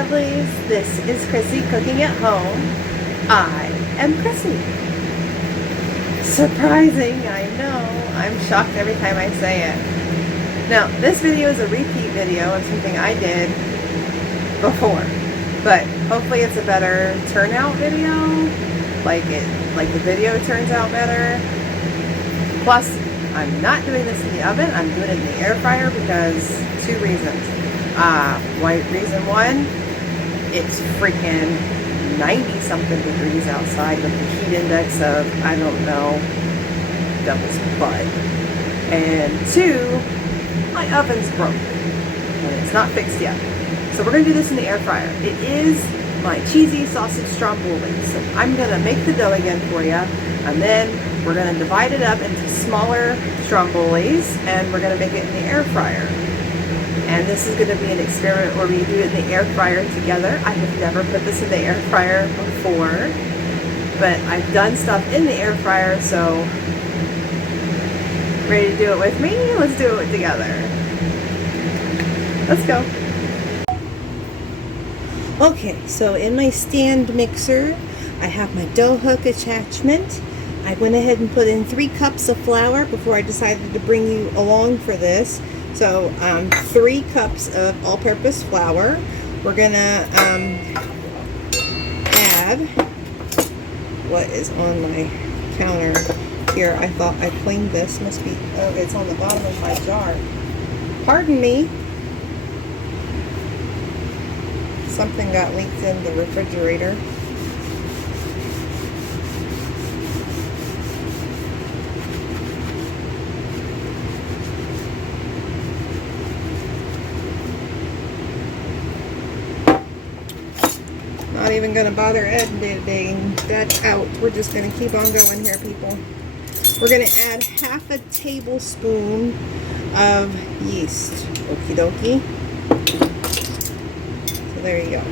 lovelies, this is Chrissy cooking at home. I am Chrissy. Surprising, I know. I'm shocked every time I say it. Now, this video is a repeat video of something I did before, but hopefully it's a better turnout video. Like the video turns out better. Plus, I'm not doing this in the oven. I'm doing it in the air fryer because two reasons. Reason one, it's freaking 90 something degrees outside with the heat index of, I don't know, devil's butt. And two, my oven's broke and it's not fixed yet. So we're going to do this in the air fryer. It is my cheesy sausage stromboli. So I'm going to make the dough again for you, and then we're going to divide it up into smaller strombolis, and we're going to make it in the air fryer. And this is going to be an experiment where we do it in the air fryer together. I have never put this in the air fryer before, but I've done stuff in the air fryer, so ready to do it with me? Let's do it together. Let's go. Okay, so in my stand mixer, I have my dough hook attachment. I went ahead and put in 3 cups of flour before I decided to bring you along for this. So 3 cups of all-purpose flour. We're gonna add what is on my counter here. I thought I cleaned this. Must be, oh, it's on the bottom of my jar. Pardon me. Something got leaked in the refrigerator. Not even going to bother editing that out. We're just going to keep on going here, people. We're going to add half a tablespoon of yeast. Okie dokie. So there you go.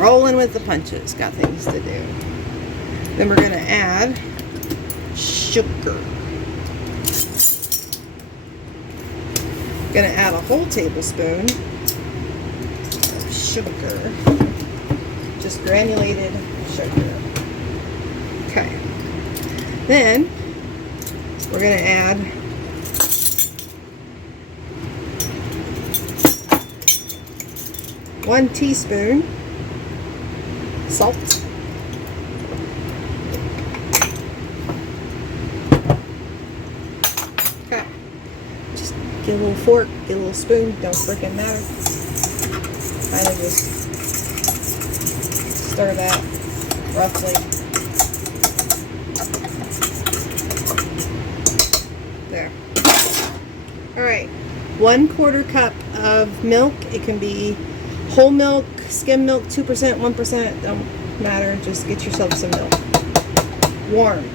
Rolling with the punches. Got things to do. Then we're going to add sugar. Going to add a whole tablespoon sugar, just granulated sugar. Okay, then we're going to add one teaspoon salt. Okay, just get a little fork, get a little spoon, don't freaking matter. Kind of just stir that roughly. There. Alright, 1/4 cup of milk. It can be whole milk, skim milk, 2%, 1%, don't matter. Just get yourself some milk. Warm.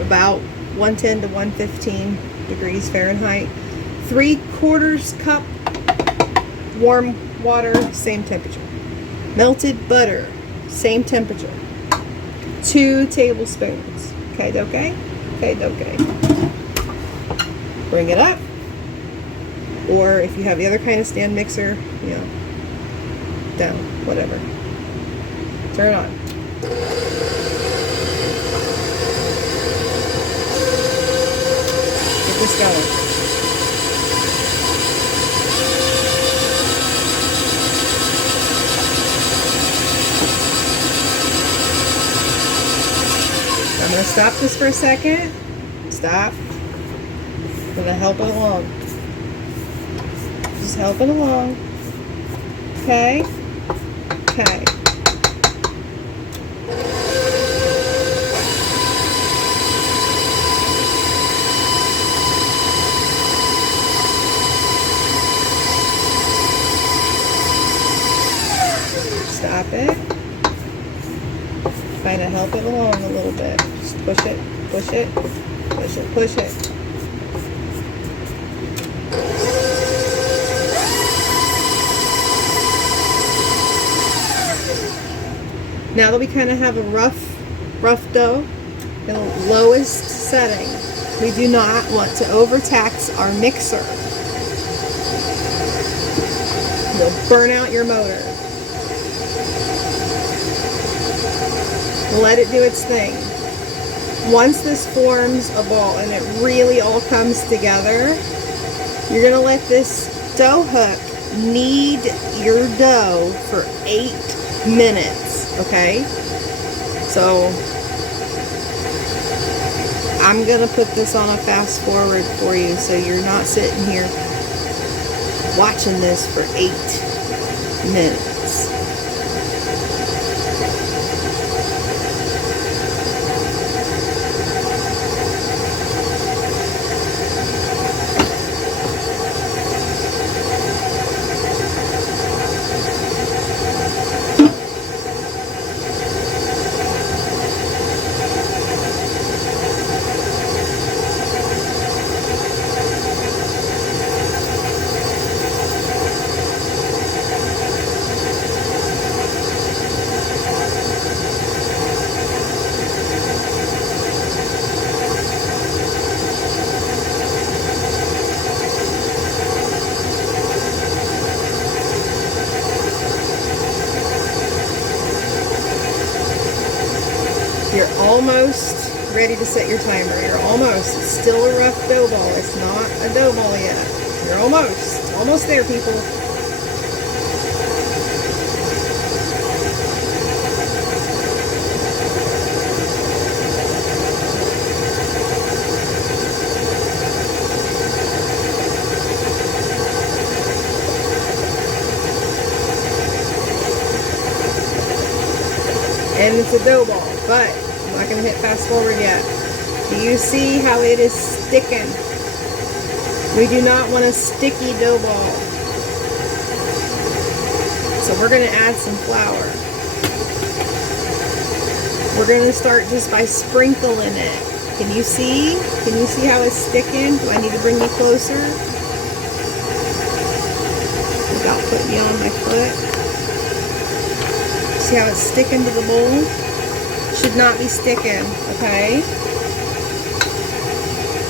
About 110 to 115 degrees Fahrenheit. 3/4 cup warm water, same temperature. Melted butter, same temperature. 2 tablespoons. Okay, okay? Okay, okay. Bring it up. Or if you have the other kind of stand mixer, you know, down, whatever. Turn it on. Get this going. I'm going to stop this for a second. Stop. I'm going to help it along. Just help it along. Okay? Okay. Stop it. Try to help it along a little bit. Just push it, push it, push it, push it. Now that we kind of have a rough dough in the lowest setting, we do not want to overtax our mixer. You'll burn out your motor. Let it do its thing. Once this forms a ball and it really all comes together, you're going to let this dough hook knead your dough for 8 minutes, okay? So I'm going to put this on a fast forward for you so you're not sitting here watching this for 8 minutes. You're almost ready to set your timer. You're almost. It's still a rough dough ball. It's not a dough ball yet. You're almost there, people. And it's a dough ball, but I'm not going to hit fast forward yet. Do you see how it is sticking? We do not want a sticky dough ball. So we're going to add some flour. We're going to start just by sprinkling it. Can you see? Can you see how it's sticking? Do I need to bring you closer? Without putting you on my foot. See how it's sticking to the bowl? Should not be sticking, okay?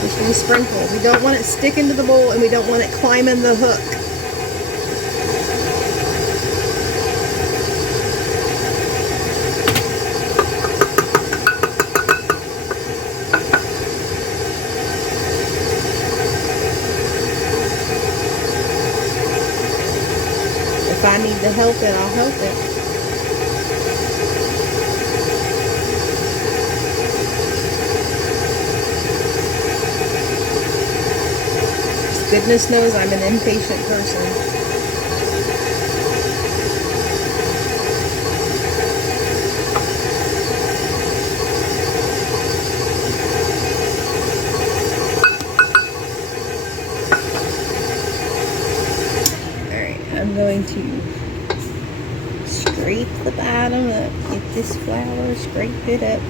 Just going to sprinkle. We don't want it sticking to the bowl and we don't want it climbing the hook. If I need to help it, I'll help it. Goodness knows I'm an impatient person. Alright, I'm going to scrape the bottom up. Get this flour, scrape it up.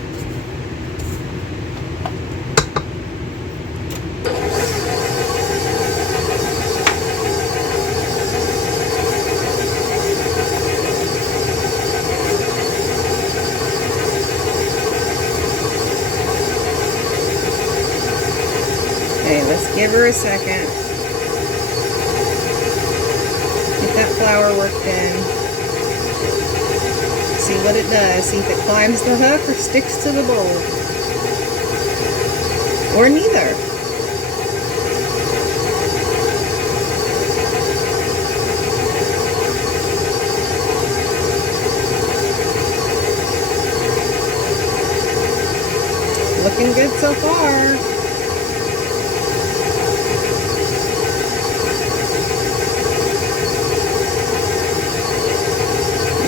Okay, let's give her a second. Get that flour worked in. See what it does. See if it climbs the hook or sticks to the bowl. Or neither. Looking good so far.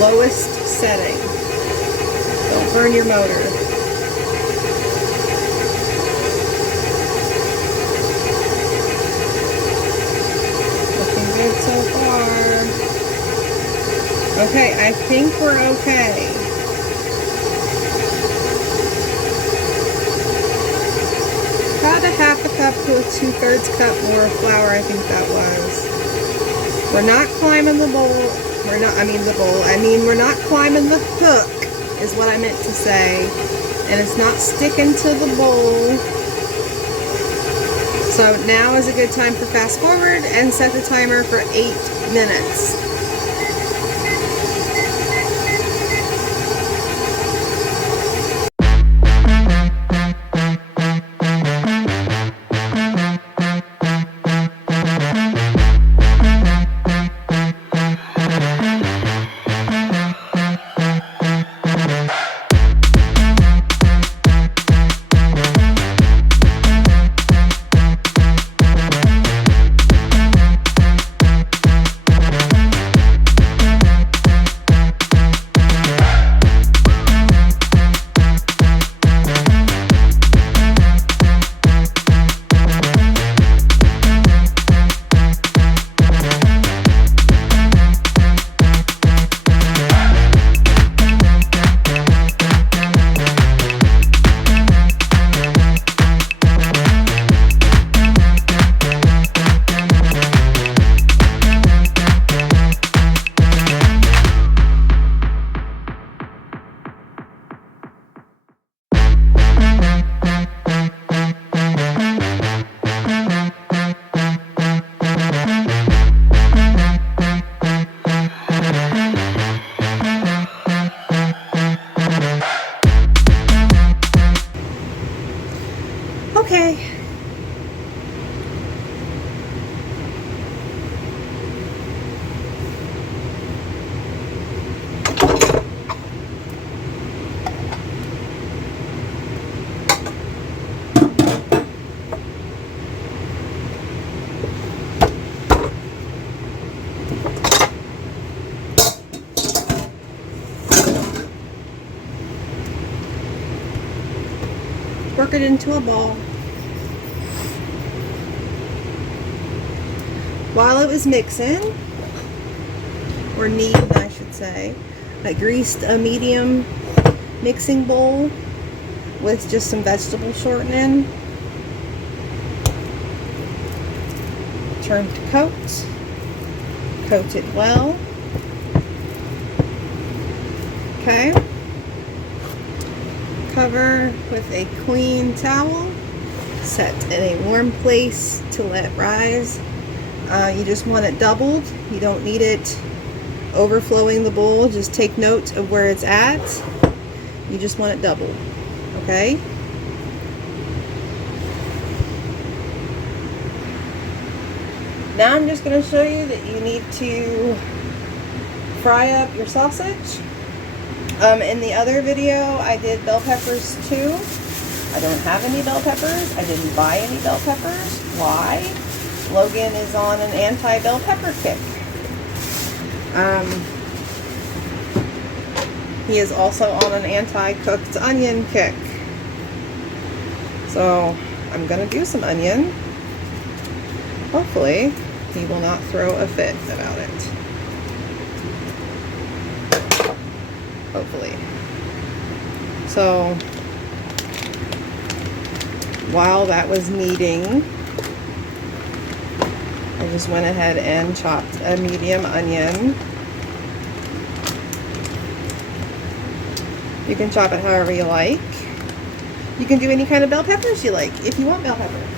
Lowest setting. Don't burn your motor. Looking good so far. Okay, I think we're okay. About a half a cup to a 2/3 cup more of flour, I think that was. We're not climbing the bowl. We're not climbing the hook, is what I meant to say. And it's not sticking to the bowl. So now is a good time for fast forward and set the timer for 8 minutes. work it into a ball. While it was mixing, or kneading I should say, I greased a medium mixing bowl with just some vegetable shortening. Turn to coat. Coat it well. Okay. Cover with a clean towel. Set in a warm place to let it rise. You just want it doubled. You don't need it overflowing the bowl. Just take note of where it's at. You just want it doubled. Okay? Now I'm just going to show you that you need to fry up your sausage. In the other video, I did bell peppers too. I don't have any bell peppers. I didn't buy any bell peppers. Why? Logan is on an anti-bell pepper kick. He is also on an anti-cooked onion kick. So I'm going to do some onion. Hopefully, he will not throw a fit about it. Hopefully. So, while that was kneading, I just went ahead and chopped a medium onion. You can chop it however you like. You can do any kind of bell peppers you like, if you want bell peppers.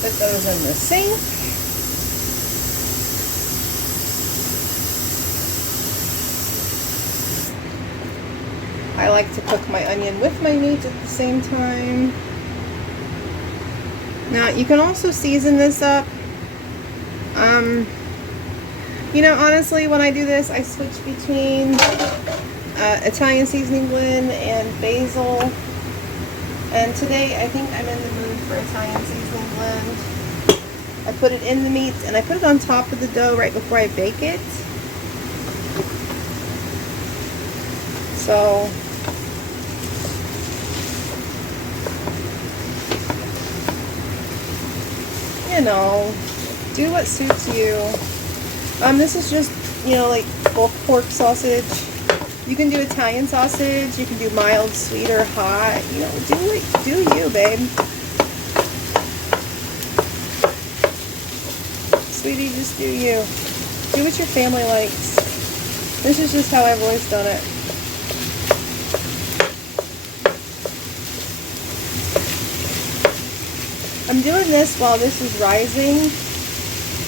Put those in the sink. I like to cook my onion with my meat at the same time. Now you can also season this up. You know, honestly, when I do this, I switch between Italian seasoning blend and basil. And today, I think I'm in the mood for Italian seasoning blend. I put it in the meat, and I put it on top of the dough right before I bake it. So, you know, do what suits you. This is just, you know, like bulk pork sausage. You can do Italian sausage, you can do mild, sweet, or hot. You know, do you, babe. Sweetie, just do you. Do what your family likes. This is just how I've always done it. I'm doing this while this is rising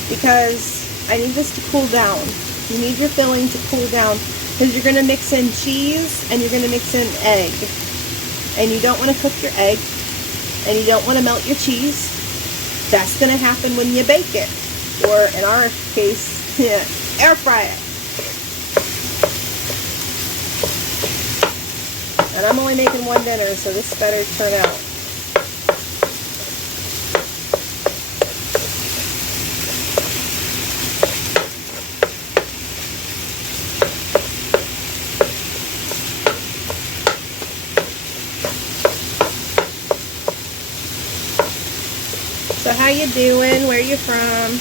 because I need this to cool down. You need your filling to cool down because you're going to mix in cheese and you're going to mix in egg. And you don't want to cook your egg and you don't want to melt your cheese. That's going to happen when you bake it. Or in our case, air fry it. And I'm only making one dinner, so this better turn out. So how you doing? Where you from?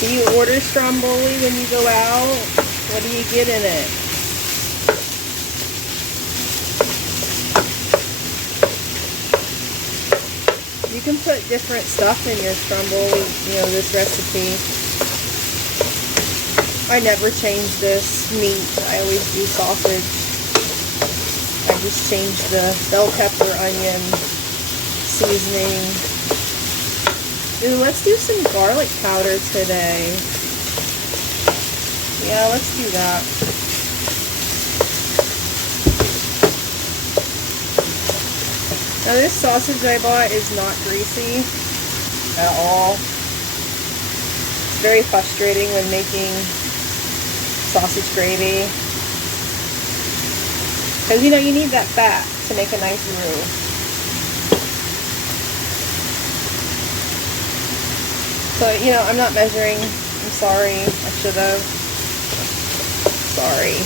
Do you order Stromboli when you go out? What do you get in it? You can put different stuff in your Stromboli, you know, this recipe. I never change this meat. I always do sausage. I just change the bell pepper, onion, seasoning. Ooh, let's do some garlic powder today. Yeah, let's do that. Now this sausage I bought is not greasy at all. It's very frustrating when making sausage gravy. Because you know, you need that fat to make a nice roux. So, you know, I'm not measuring. I'm sorry. I should have. Sorry.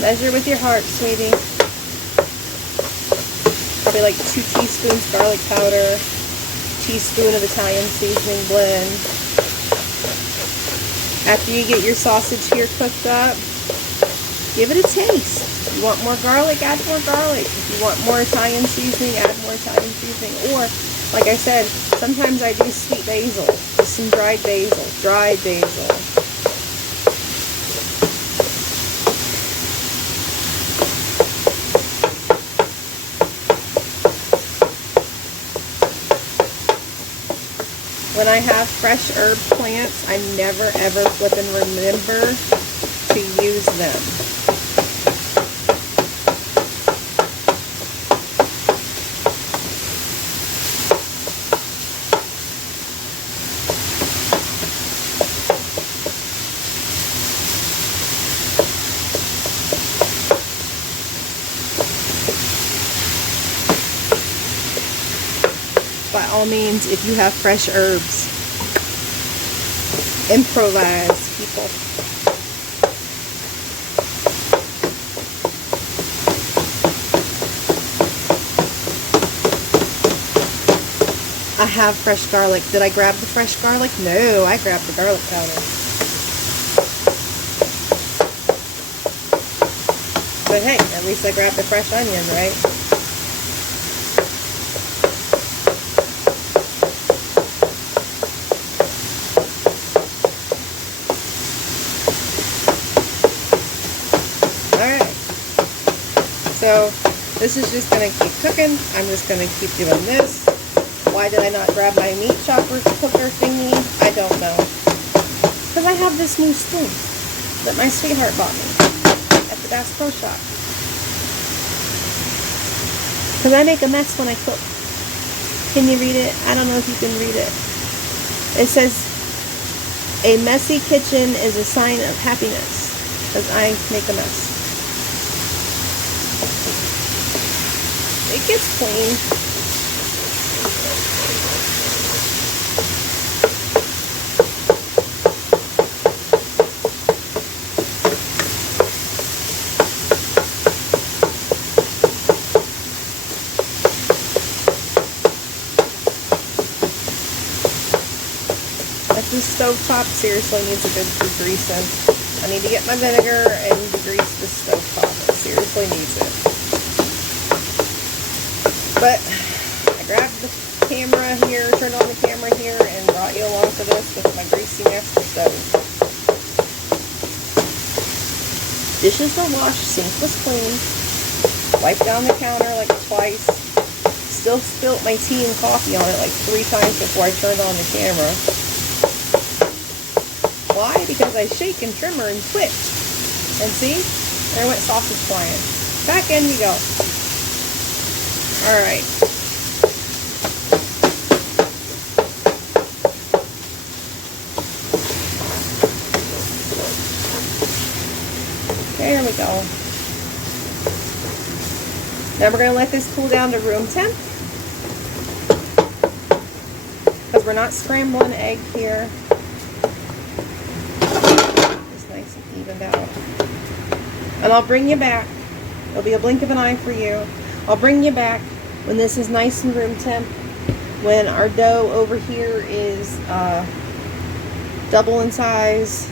Measure with your heart, sweetie. Probably like 2 teaspoons garlic powder, teaspoon of Italian seasoning blend. After you get your sausage here cooked up, give it a taste. If you want more garlic, add more garlic. If you want more Italian seasoning, add more Italian seasoning. Or, like I said, sometimes I do sweet basil, just some dried basil, When I have fresh herb plants, I never ever flip and remember to use them. By all means, if you have fresh herbs, improvise, people. I have fresh garlic. Did I grab the fresh garlic? No, I grabbed the garlic powder. But hey, at least I grabbed the fresh onion, right? So this is just going to keep cooking. I'm just going to keep doing this. Why did I not grab my meat chopper cooker thingy? I don't know. Because I have this new spoon that my sweetheart bought me at the Bass Pro Shop. Because I make a mess when I cook. Can you read it? I don't know if you can read it. It says, a messy kitchen is a sign of happiness. Because I make a mess. It gets clean. Like this stovetop seriously needs a good degreasing. I need to get my vinegar and degrease the stovetop. It seriously needs it. But I grabbed the camera here, turned on the camera here, and brought you along for this with my greasy master stove. Dishes were washed, sink was clean, wiped down the counter like twice, still spilt my tea and coffee on it like 3 times before I turned on the camera. Why? Because I shake and trimmer and twitch. And see? There went sausage flying. Back in we go. Alright. There we go. Now we're going to let this cool down to room temp. Because we're not scrambling egg here. Just nice and evened out. And I'll bring you back. It'll be a blink of an eye for you. I'll bring you back when this is nice and room temp, when our dough over here is double in size,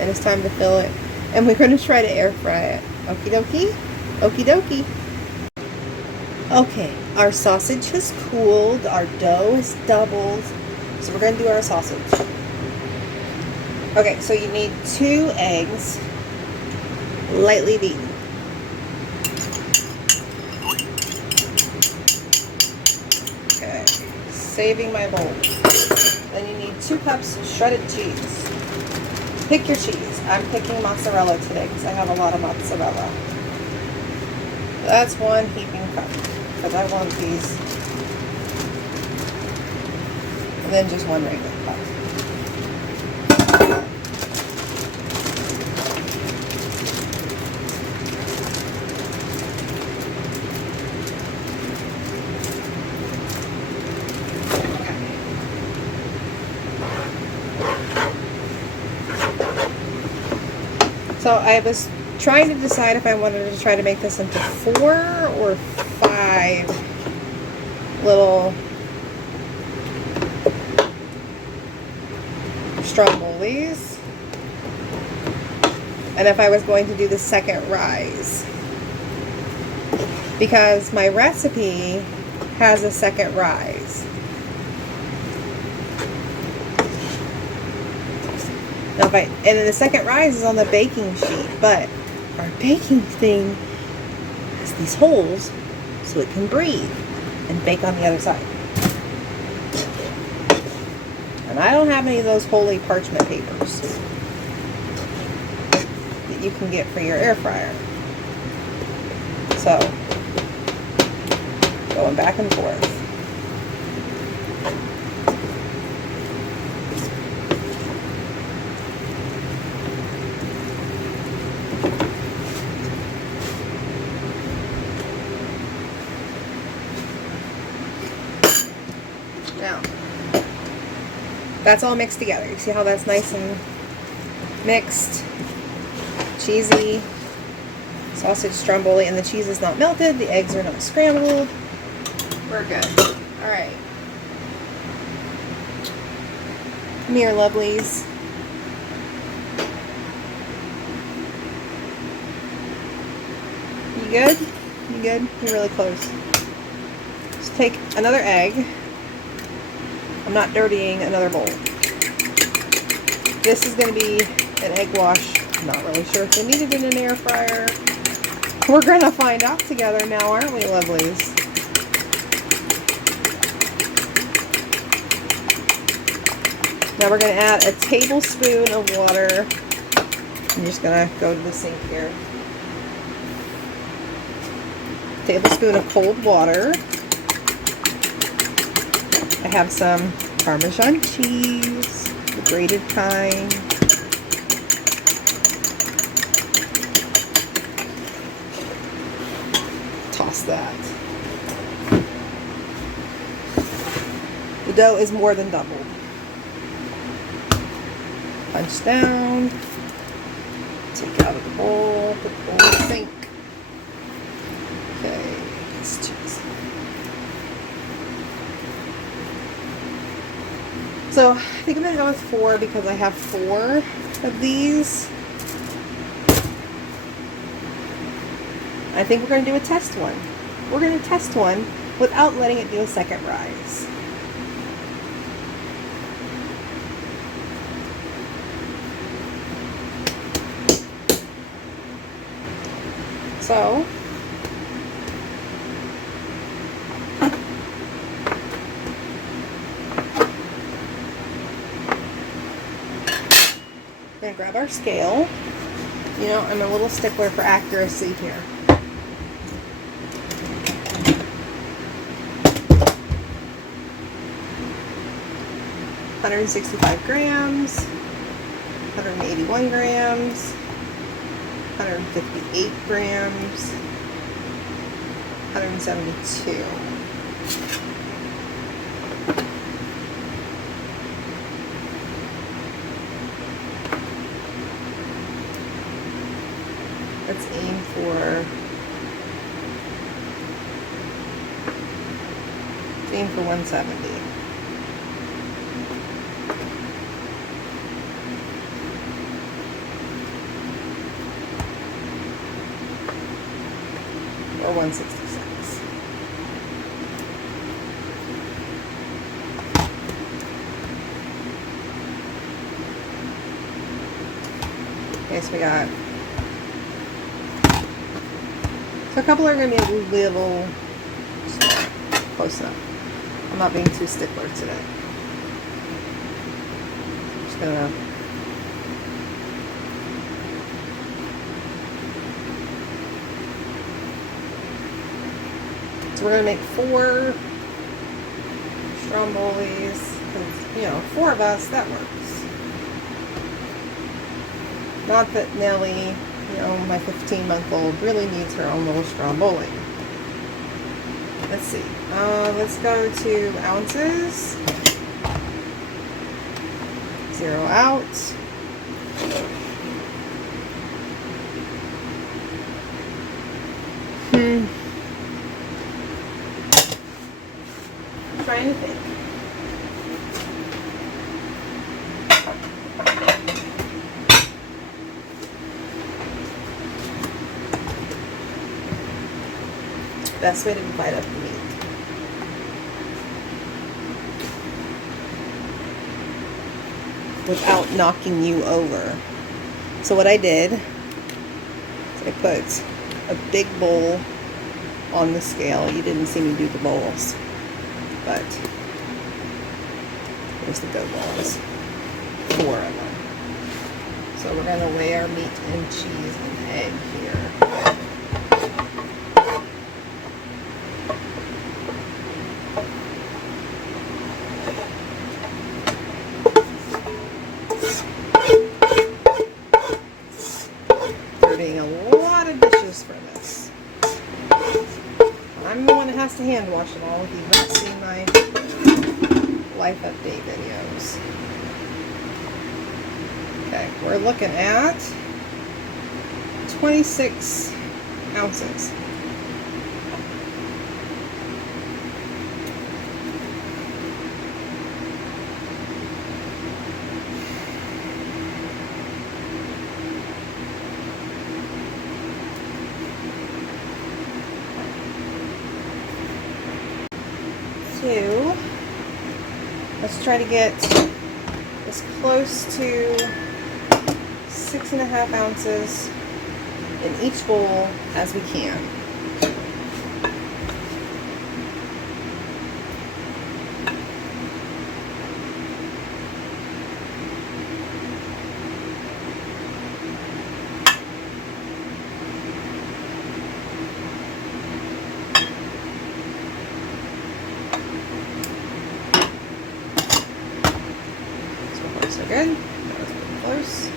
and it's time to fill it. And we're going to try to air fry it. Okie dokie? Okie dokie. Okay, our sausage has cooled, our dough is doubled, so we're going to do our sausage. Okay, so you need 2 eggs, lightly beaten. saving my bowls. Then you need 2 cups of shredded cheese. Pick your cheese. I'm picking mozzarella today because I have a lot of mozzarella. That's 1 heaping cup because I want these. And then just 1 regular cup. So I was trying to decide if I wanted to try to make this into 4 or 5 little Strombolis, and if I was going to do the second rise, because my recipe has a second rise. Now and then the second rise is on the baking sheet, but our baking thing has these holes so it can breathe and bake on the other side. And I don't have any of those holy parchment papers that you can get for your air fryer. So, going back and forth. Now, that's all mixed together. You see how that's nice and mixed, cheesy, sausage stromboli, and the cheese is not melted, the eggs are not scrambled. We're good. All right. Come here, lovelies. You good? You good? You're really close. Just take another egg. I'm not dirtying another bowl. This is going to be an egg wash. I'm not really sure if they need it in an air fryer. We're going to find out together now, aren't we, lovelies? Now we're going to add a tablespoon of water. I'm just going to go to the sink here. Tablespoon of cold water. I have some Parmesan cheese, the grated kind. Toss that. The dough is more than doubled. Punch down. Take it out of the bowl. Put the bowl in the sink. Okay, it's cheese. So I think I'm going to go with 4 because I have 4 of these. I think we're going to do a test one. We're going to test one without letting it do a second rise. So we're going to grab our scale. You know, I'm a little stickler for accuracy here. $165 grams, 181 grams, 158 grams, 172. Let's aim for 170. Or 166. Okay, so we got, so a couple are going to be a little small, close enough. I'm not being too stickler today. Just gonna so we're gonna make 4 Strombolis. You know, 4 of us, that works. Not that Nellie, you know, my 15-month-old, really needs her own little Stromboli. Let's see. Let's go to ounces. 0 out. I'm trying to think. Best way to divide up the meat. Without knocking you over. So what I did is I put a big bowl on the scale. You didn't see me do the bowls, but here's the good ones. 4 of them. So we're going to weigh our meat and cheese and egg here. I'm the one that has to hand wash them all if you've not seen my life update videos. Okay, we're looking at 26 ounces. Let's try to get as close to 6.5 ounces in each bowl as we can. So good. That was pretty close.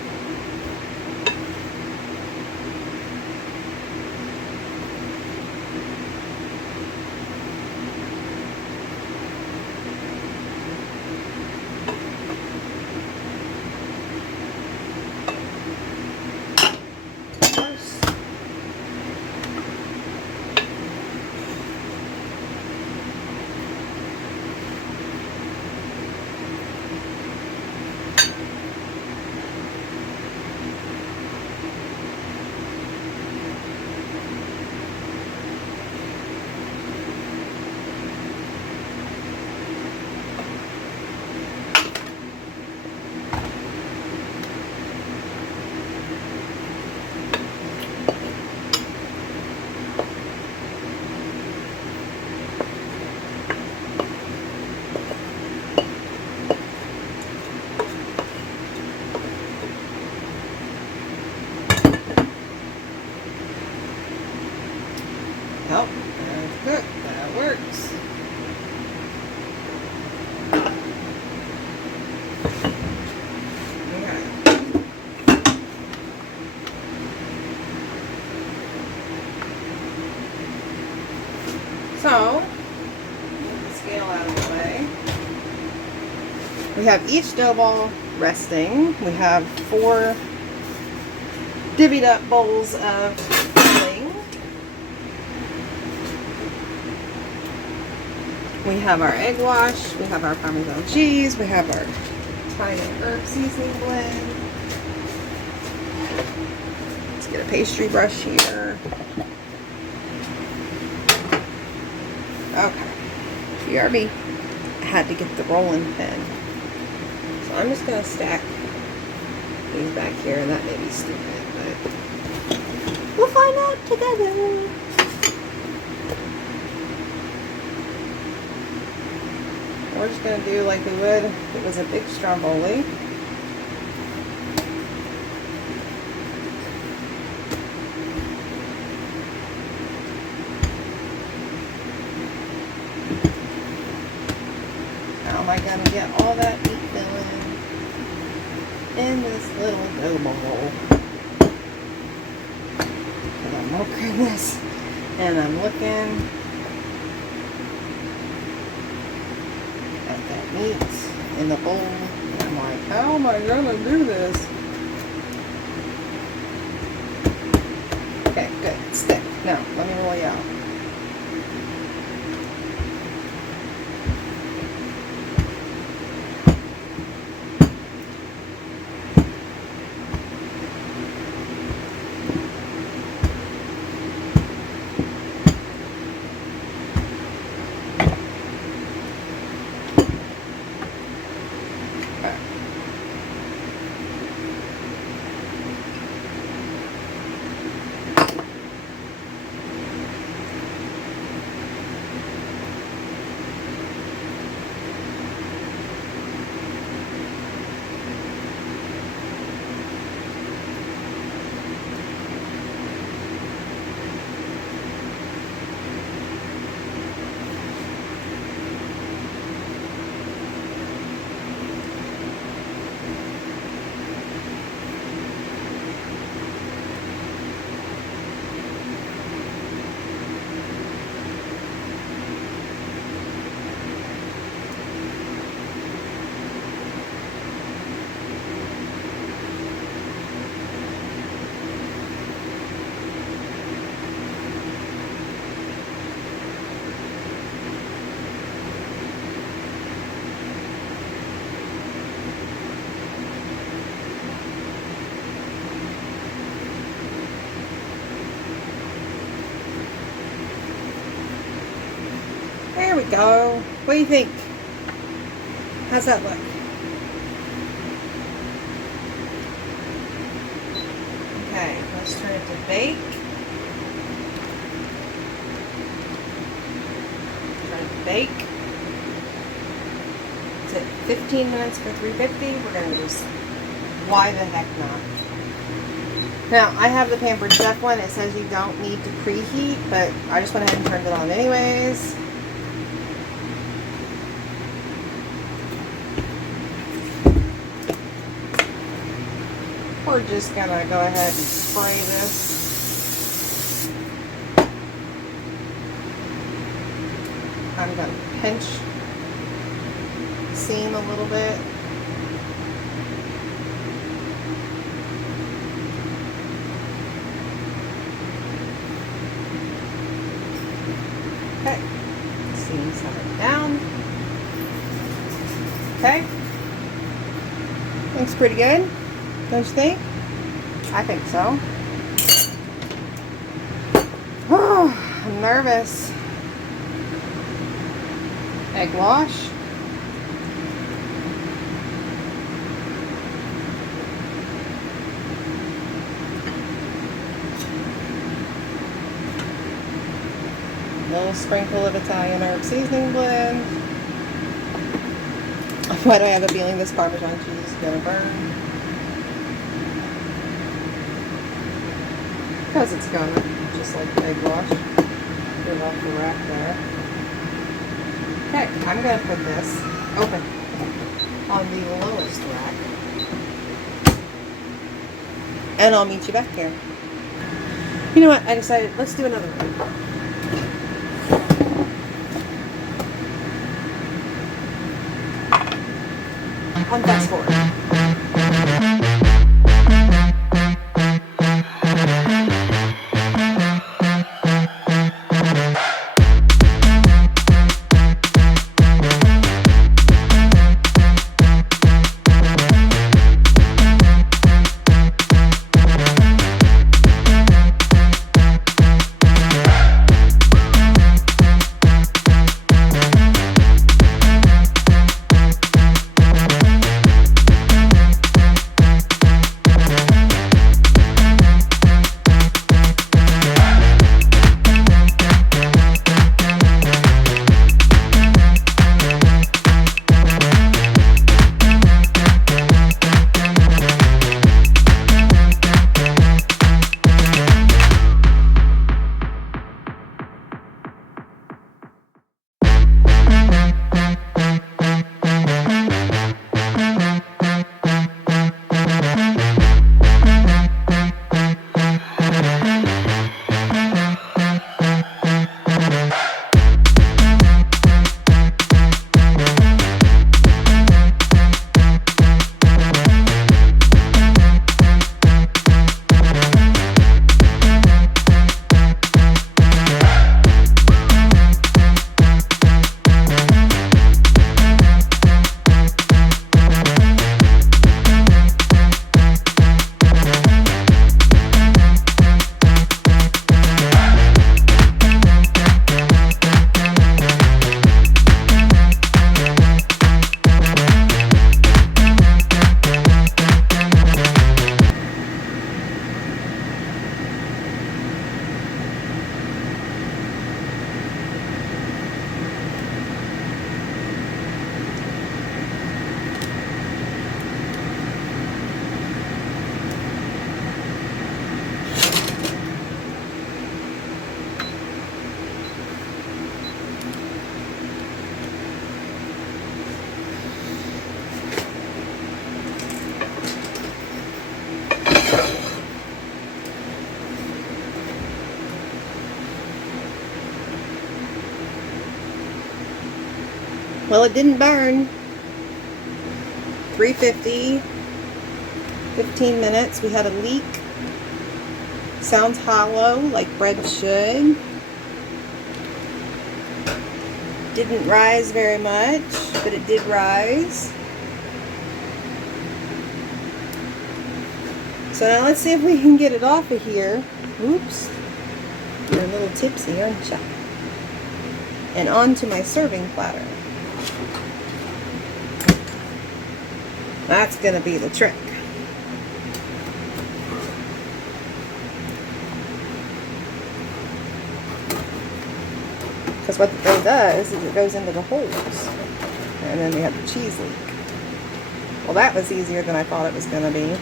Oh, that's good. That works. Okay. So, get the scale out of the way. We have each dough ball resting. We have 4 divvied up bowls of filling. We have our egg wash, we have our Parmesan cheese, we have our thyme and herb seasoning blend. Let's get a pastry brush here. Okay, BRB. I had to get the rolling pin. So I'm just going to stack these back here, and that may be stupid, but we'll find out together. We're just going to do like we would if it was a big Stromboli. How am I going to get all that meat filling in this little dough bowl? And I'm working this, and I'm looking at that meat in the bowl, and I'm like, how am I going to do this? Okay, good. Stick. Now, let me roll you out. There we go. What do you think? How's that look? Okay, let's turn it to bake. Turn it to bake. It's at 15 minutes for 350. We're going to just, why the heck not? Now, I have the Pampered Chef one. It says you don't need to preheat, but I just went ahead and turned it on anyways. We're just going to go ahead and spray this. I'm going to pinch the seam a little bit. Okay, seam center down. Okay, looks pretty good, don't you think? I think so. Oh, I'm nervous. Egg wash. A little sprinkle of Italian herb seasoning blend. Why do I have a feeling this Parmesan cheese is going to burn? Because it's going to, just like the egg wash. Get it off the rack there. Okay, I'm going to put this open on the lowest rack. And I'll meet you back here. You know what? I decided, let's do another one. On fast forward. Well, it didn't burn. 350, 15 minutes. We had a leak. Sounds hollow, like bread should. Didn't rise very much, but it did rise. So now let's see if we can get it off of here. Oops. You're a little tipsy, aren't you? And onto my serving platter. That's gonna be the trick. Because what the dough does is it goes into the holes. And then we have the cheese leak. Well, that was easier than I thought it was gonna be.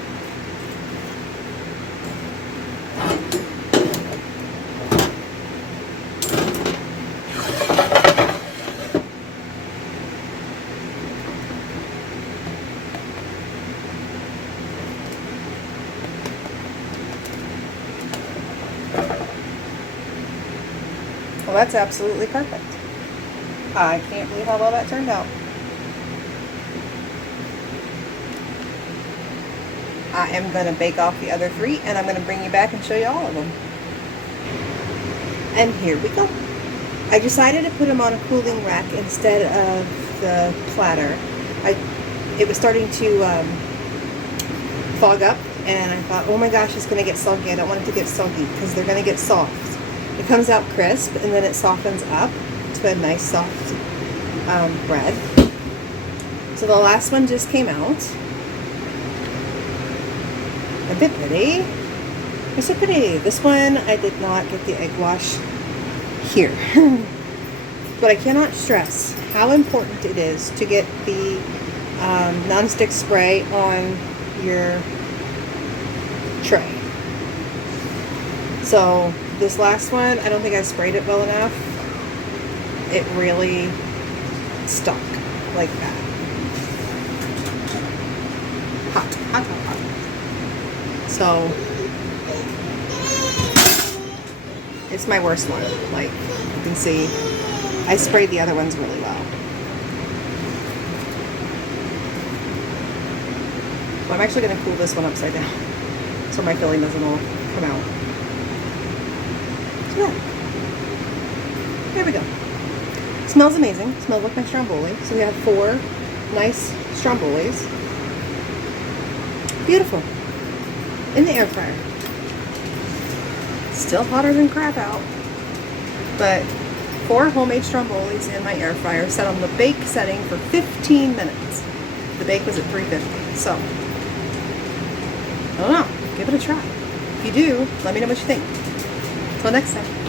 Well, that's absolutely perfect. I can't believe how well that turned out. I am going to bake off the other 3, and I'm going to bring you back and show you all of them. And here we go. I decided to put them on a cooling rack instead of the platter. It was starting to fog up, and I thought, oh my gosh, it's going to get soggy. I don't want it to get soggy because they're going to get soft. It comes out crisp, and then it softens up to a nice soft bread. So the last one just came out. A bit pretty. It's so pretty. This one, I did not get the egg wash here. But I cannot stress how important it is to get the non-stick spray on your tray. So this last one, I don't think I sprayed it well enough. It really stuck like that. Hot, hot, hot, hot. So it's my worst one. Like you can see, I sprayed the other ones really well. So I'm actually going to cool this one upside down so my filling doesn't all come out. So yeah. There we go. Smells amazing. Smells like my Stromboli. So we have 4 nice Strombolis. Beautiful. In the air fryer. Still hotter than crap out. But 4 homemade Strombolis in my air fryer set on the bake setting for 15 minutes. The bake was at 350. So, I don't know. Give it a try. If you do, let me know what you think. Until next time.